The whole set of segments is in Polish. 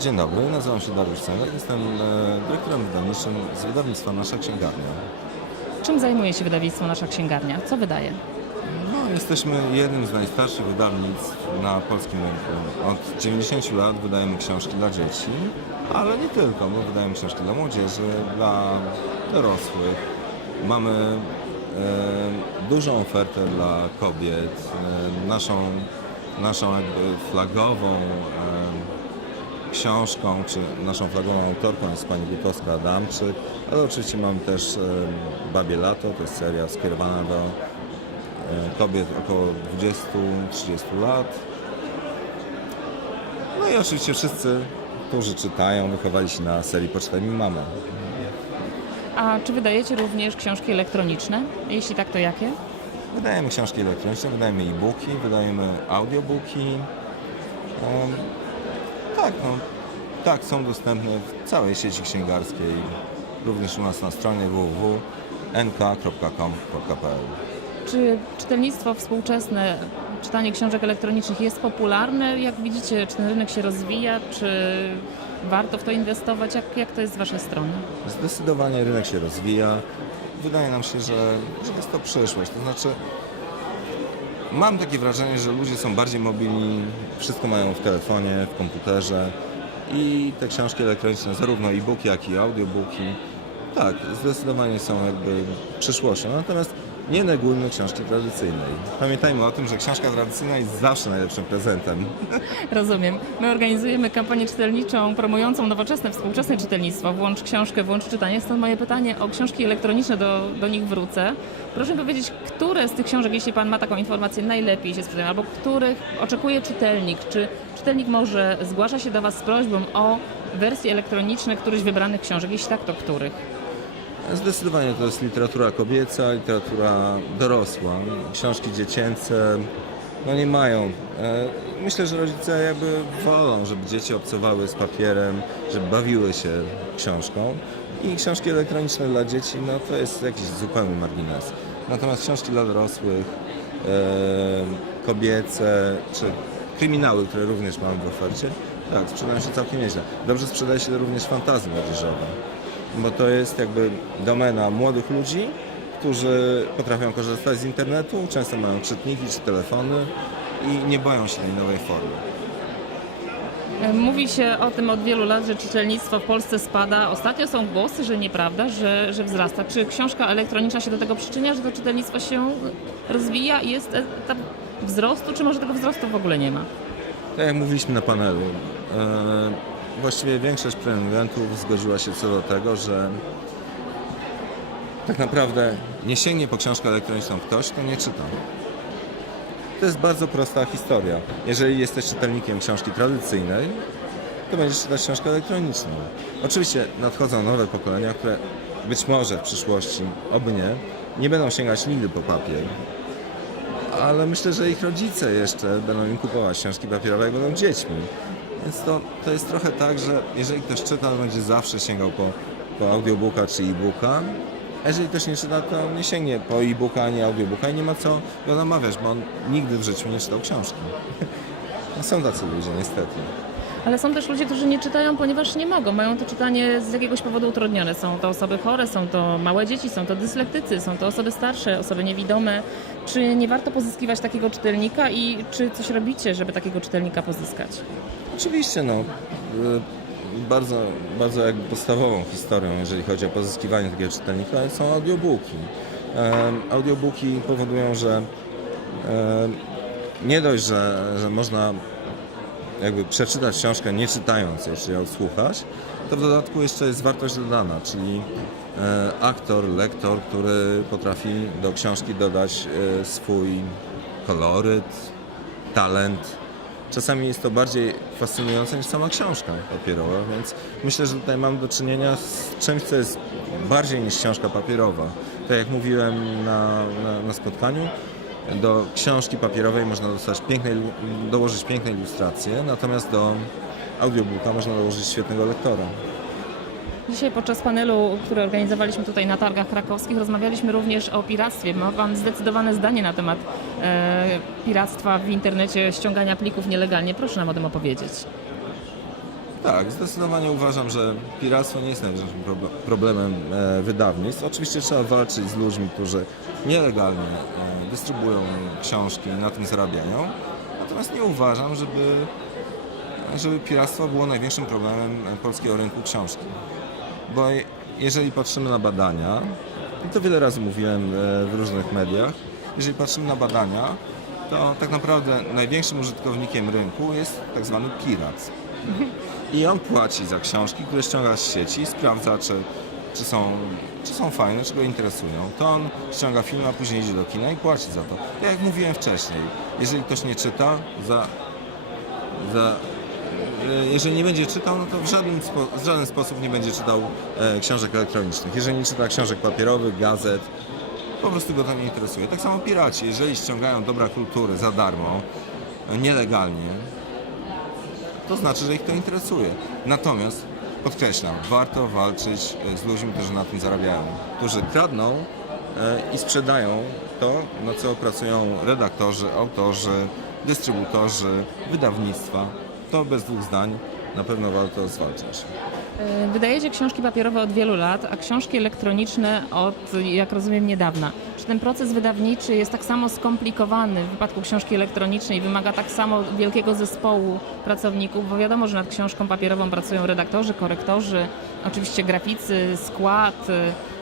Dzień dobry, nazywam się Dariusz Cenek, jestem e, dyrektorem wydawniczym z wydawnictwa Nasza Księgarnia. Czym zajmuje się wydawnictwo Nasza Księgarnia? Co wydaje? No, jesteśmy jednym z najstarszych wydawnictw na polskim rynku. Od 90 lat wydajemy książki dla dzieci, ale nie tylko, bo wydajemy książki dla młodzieży, dla dorosłych. Mamy e, dużą ofertę dla kobiet. E, naszą, naszą jakby flagową e, książką, czy naszą flagową autorką jest pani Gutowska Adamczyk, ale oczywiście mamy też Babie Lato, to jest seria skierowana do kobiet około 20-30 lat. No i oczywiście wszyscy, którzy czytają, wychowali się na serii Poczytaj mi mamę. A czy wydajecie również książki elektroniczne? Jeśli tak, to jakie? Wydajemy książki elektroniczne, wydajemy e-booki, wydajemy audiobooki. Tak, no, tak, są dostępne w całej sieci księgarskiej, również u nas na stronie www.nk.com.pl. Czy czytelnictwo współczesne, czytanie książek elektronicznych jest popularne? Jak widzicie, czy ten rynek się rozwija? Czy warto w to inwestować? Jak, jak to jest z Waszej strony? Zdecydowanie rynek się rozwija. Wydaje nam się, że, że jest to przyszłość. To znaczy, mam takie wrażenie, że ludzie są bardziej mobilni, wszystko mają w telefonie, w komputerze i te książki elektroniczne, zarówno e-booki, jak i audiobooki, tak, zdecydowanie są jakby przyszłością. Natomiast nie negujmy książki tradycyjnej. Pamiętajmy o tym, że książka tradycyjna jest zawsze najlepszym prezentem. Rozumiem. My organizujemy kampanię czytelniczą promującą nowoczesne, współczesne czytelnictwo. Włącz książkę, włącz czytanie. Stąd moje pytanie o książki elektroniczne, do, do nich wrócę. Proszę powiedzieć, które z tych książek, jeśli Pan ma taką informację, najlepiej się sprzedają, albo których oczekuje czytelnik? Czy czytelnik może zgłasza się do Was z prośbą o wersje elektroniczne którychś wybranych książek? Jeśli tak, to których? Zdecydowanie to jest literatura kobieca, literatura dorosła. Książki dziecięce no nie mają. E, Myślę, że rodzice jakby wolą, żeby dzieci obcowały z papierem, żeby bawiły się książką. I książki elektroniczne dla dzieci, no to jest jakiś zupełny margines. Natomiast książki dla dorosłych, e, kobiece, czy kryminały, które również mamy w ofercie, tak, sprzedają się całkiem nieźle. Dobrze sprzedaje się również fantazja młodzieżowa bo to jest jakby domena młodych ludzi, którzy potrafią korzystać z internetu, często mają czytniki czy telefony i nie boją się tej nowej formy. Mówi się o tym od wielu lat, że czytelnictwo w Polsce spada. Ostatnio są głosy, że nieprawda, że, że wzrasta. Czy książka elektroniczna się do tego przyczynia, że to czytelnictwo się rozwija i jest etap wzrostu, czy może tego wzrostu w ogóle nie ma? Tak jak mówiliśmy na panelu, e, właściwie większość prelegentów zgodziła się co do tego, że tak naprawdę nie sięgnie po książkę elektroniczną ktoś, kto nie czyta. To jest bardzo prosta historia. Jeżeli jesteś czytelnikiem książki tradycyjnej, to będziesz czytać książkę elektroniczną. Oczywiście nadchodzą nowe pokolenia, które być może w przyszłości, oby nie, nie będą sięgać nigdy po papier. Ale myślę, że ich rodzice jeszcze będą im kupować książki papierowe, jak będą dziećmi. Więc to, to jest trochę tak, że jeżeli ktoś czyta, to będzie zawsze sięgał po, po audiobooka czy e-booka. A jeżeli ktoś nie czyta, to nie sięgnie po e-booka ani audiobooka i nie ma co go namawiać, bo on nigdy w życiu nie czytał książki. No są tacy ludzie, niestety. Ale są też ludzie, którzy nie czytają, ponieważ nie mogą. Mają to czytanie z jakiegoś powodu utrudnione. Są to osoby chore, są to małe dzieci, są to dyslektycy, są to osoby starsze, osoby niewidome. Czy nie warto pozyskiwać takiego czytelnika i czy coś robicie, żeby takiego czytelnika pozyskać? Oczywiście, no, y, bardzo, bardzo jakby podstawową historią, jeżeli chodzi o pozyskiwanie takiego czytelnika, są audiobooki. Audiobooki powodują, że nie dość, że, że można jakby przeczytać książkę nie czytając jej, czyli odsłuchać, to w dodatku jeszcze jest wartość dodana, czyli e, aktor, lektor, który potrafi do książki dodać e, swój koloryt, talent. Czasami jest to bardziej fascynujące niż sama książka papierowa, więc myślę, że tutaj mam do czynienia z czymś, co jest bardziej niż książka papierowa. Tak jak mówiłem na, na, na spotkaniu, do książki papierowej można dostać piękne, ilu- dołożyć piękne ilustracje, natomiast do audiobooka można dołożyć świetnego lektora. Dzisiaj podczas panelu, który organizowaliśmy tutaj na targach krakowskich, rozmawialiśmy również o piractwie. Ma Pan zdecydowane zdanie na temat e, piractwa w internecie, ściągania plików nielegalnie. Proszę nam o tym opowiedzieć. Tak, zdecydowanie uważam, że piractwo nie jest najważniejszym prob- problemem e, wydawnictw. Oczywiście trzeba walczyć z ludźmi, którzy nielegalnie e, dystrybuują książki i na tym zarabiają. Natomiast nie uważam, żeby, żeby piractwo było największym problemem polskiego rynku książki. Bo je- jeżeli patrzymy na badania, i to wiele razy mówiłem e, w różnych mediach, jeżeli patrzymy na badania, to tak naprawdę największym użytkownikiem rynku jest tak zwany pirat. I on płaci za książki, które ściąga z sieci, sprawdza, czy, czy, są, czy są fajne, czy go interesują. To on ściąga film, a później idzie do kina i płaci za to. Tak jak mówiłem wcześniej, jeżeli ktoś nie czyta, za, za, jeżeli nie będzie czytał, no to w żaden, spo, w żaden sposób nie będzie czytał e, książek elektronicznych. Jeżeli nie czyta książek papierowych, gazet, po prostu go to nie interesuje. Tak samo piraci, jeżeli ściągają dobra kultury za darmo, e, nielegalnie, to znaczy, że ich to interesuje. Natomiast podkreślam, warto walczyć e, z ludźmi, którzy na tym zarabiają, którzy kradną e, i sprzedają to, na co pracują redaktorzy, autorzy, dystrybutorzy, wydawnictwa. To bez dwóch zdań na pewno warto zwalczać. E, Wydajecie książki papierowe od wielu lat, a książki elektroniczne od, jak rozumiem, niedawna. Czy ten proces wydawniczy jest tak samo skomplikowany w wypadku książki elektronicznej wymaga tak samo wielkiego zespołu pracowników? Bo wiadomo, że nad książką papierową pracują redaktorzy, korektorzy, oczywiście graficy, skład.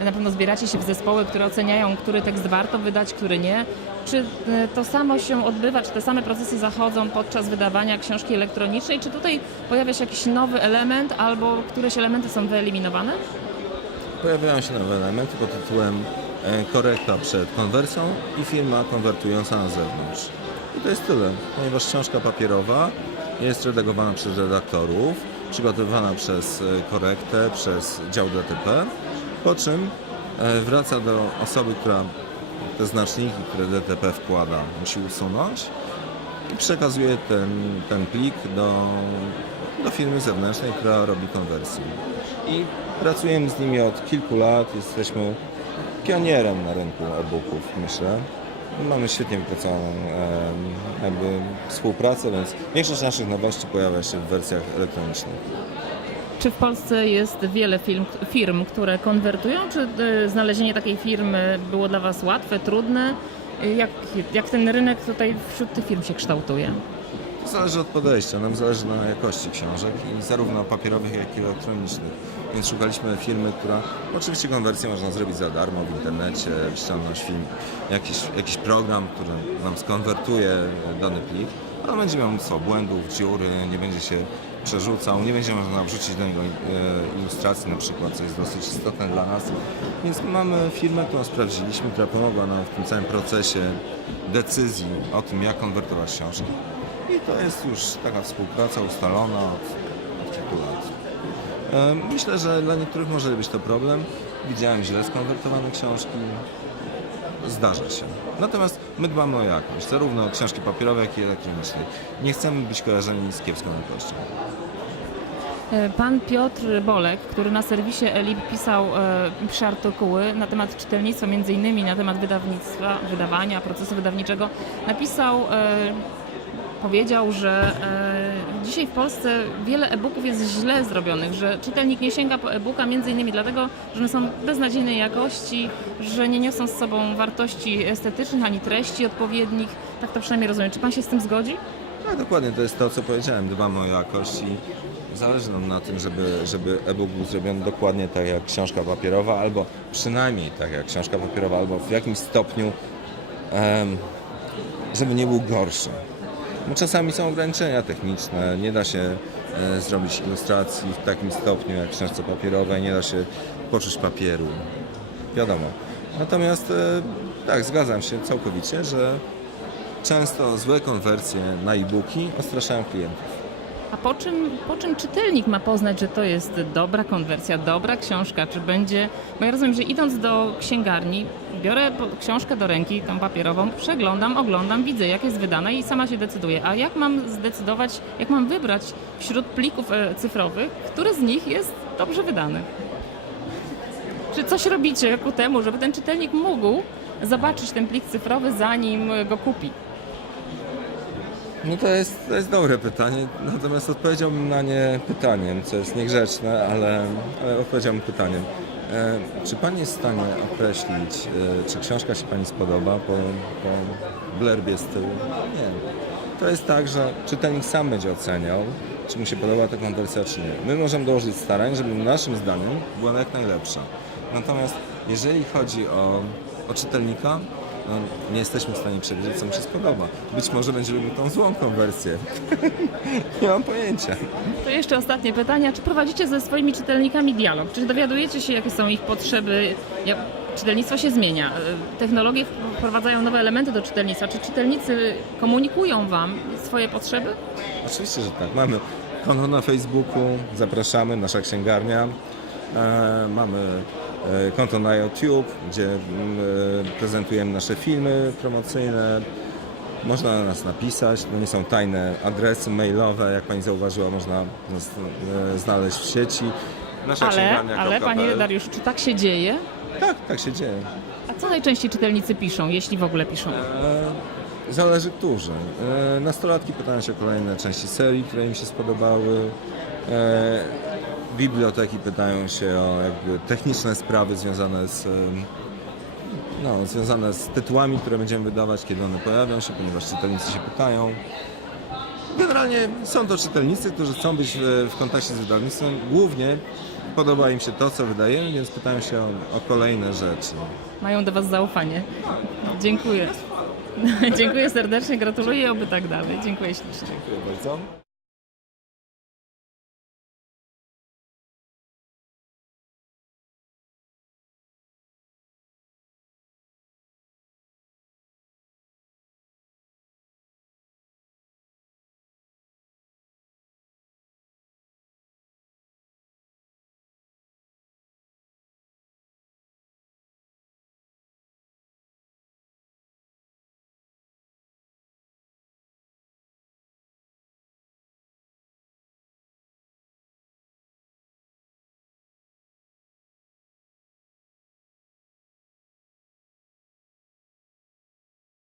e, Na pewno zbieracie się w zespoły, które oceniają, który tekst warto wydać, który nie. Czy e, to samo się odbywa, czy te same procesy zachodzą podczas wydawania książki elektronicznej? Czy tutaj pojawia się jakiś nowy element, albo któreś elementy są wyeliminowane? Pojawiają się nowe elementy pod tytułem e, korekta przed konwersją i firma konwertująca na zewnątrz. I to jest tyle, ponieważ książka papierowa jest redagowana przez redaktorów, przygotowywana przez e, korektę, przez dział DTP, po czym e, wraca do osoby, która te znaczniki, które DTP wkłada, musi usunąć i przekazuje ten, ten plik do, do firmy zewnętrznej, która robi konwersję. I pracujemy z nimi od kilku lat, jesteśmy pionierem na rynku e-booków, myślę. Mamy świetnie wypracowaną jakby współpracę, więc większość naszych nowości pojawia się w wersjach elektronicznych. Czy w Polsce jest wiele firm, firm które konwertują? Czy y, znalezienie takiej firmy było dla Was łatwe, trudne? Jak, jak ten rynek tutaj wśród tych firm się kształtuje? Zależy od podejścia, nam zależy na jakości książek, i zarówno papierowych, jak i elektronicznych. Więc szukaliśmy firmy, która, oczywiście konwersję można zrobić za darmo w internecie, ściągnąć film, jakiś, jakiś program, który nam skonwertuje dany plik, ale będzie miał mnóstwo błędów, dziury, nie będzie się przerzucał, nie będzie można wrzucić do niego e, ilustracji na przykład, co jest dosyć istotne dla nas. Więc mamy firmę, którą sprawdziliśmy, która pomogła nam w tym całym procesie decyzji o tym, jak konwertować książki. I to jest już taka współpraca ustalona od, kilku lat. E, Myślę, że dla niektórych może być to problem. Widziałem źle skonwertowane książki. Zdarza się. Natomiast my dbamy o jakość, zarówno książki papierowe, jak i elektronicznej. Nie chcemy być kojarzeni z kiepską jakością. E, Pan Piotr Bolek, który na serwisie Elip pisał e, artykuły na temat czytelnictwa, między innymi na temat wydawnictwa, wydawania, procesu wydawniczego, napisał, e, powiedział, że e, dzisiaj w Polsce wiele e-booków jest źle zrobionych, że czytelnik nie sięga po e-booka między innymi dlatego, że one są beznadziejnej jakości, że nie niosą z sobą wartości estetycznych ani treści odpowiednich. Tak to przynajmniej rozumiem. Czy Pan się z tym zgodzi? Tak, dokładnie, to jest to, co powiedziałem. Dbamy o jakość i zależy nam na tym, żeby, żeby e-book był zrobiony dokładnie tak jak książka papierowa, albo przynajmniej tak jak książka papierowa, albo w jakimś stopniu, em, żeby nie był gorszy. Bo czasami są ograniczenia techniczne, nie da się e, zrobić ilustracji w takim stopniu jak książce papierowej, nie da się poczuć papieru. Wiadomo. Natomiast e, tak, zgadzam się całkowicie, że często złe konwersje na e-booki odstraszają klientów. A po czym, po czym czytelnik ma poznać, że to jest dobra konwersja, dobra książka, czy będzie... Bo ja rozumiem, że idąc do księgarni, biorę książkę do ręki, tą papierową, przeglądam, oglądam, widzę jak jest wydana i sama się decyduję. A jak mam zdecydować, jak mam wybrać wśród plików e, cyfrowych, który z nich jest dobrze wydany? Czy coś robicie ku temu, żeby ten czytelnik mógł zobaczyć ten plik cyfrowy, zanim go kupi? No to jest, to jest dobre pytanie, natomiast odpowiedziałbym na nie pytaniem, co jest niegrzeczne, ale, ale odpowiedziałbym pytaniem. E, czy Pani jest w stanie określić, e, czy książka się Pani spodoba po, po blerbie z tyłu? Nie. To jest tak, że czytelnik sam będzie oceniał, czy mu się podoba ta konwersja, czy nie. My możemy dołożyć starań, żeby naszym zdaniem była jak najlepsza. Natomiast jeżeli chodzi o, o czytelnika, no, nie jesteśmy w stanie przewidzieć, co mu się spodoba. Być może będzie lubił tą złą konwersję. nie mam pojęcia. To jeszcze ostatnie pytania. Czy prowadzicie ze swoimi czytelnikami dialog? Czy dowiadujecie się, jakie są ich potrzeby? Jak czytelnictwo się zmienia. E, Technologie wprowadzają nowe elementy do czytelnictwa. Czy czytelnicy komunikują Wam swoje potrzeby? Oczywiście, że tak. Mamy konto na Facebooku, zapraszamy, nasza księgarnia. E, mamy e, konto na YouTube, gdzie mm, e, prezentujemy nasze filmy promocyjne. Można na nas napisać, no nie są tajne adresy mailowe, jak Pani zauważyła, można nas znaleźć w sieci. Nasza Ale, ale Panie. Dariuszu, czy tak się dzieje? Tak, tak się dzieje. A co najczęściej czytelnicy piszą, jeśli w ogóle piszą? E, Zależy którzy. E, Nastolatki pytają się o kolejne części serii, które im się spodobały. E, Biblioteki pytają się o jakby techniczne sprawy związane z, no, związane z tytułami, które będziemy wydawać, kiedy one pojawią się, ponieważ czytelnicy się pytają. Generalnie są to czytelnicy, którzy chcą być w, w kontakcie z wydawnictwem. Głównie podoba im się to, co wydajemy, więc pytają się o, o kolejne rzeczy. Mają do Was zaufanie. Dziękuję. Dziękuję serdecznie, gratuluję, oby tak dalej. Dziękuję ślicznie. Dziękuję bardzo.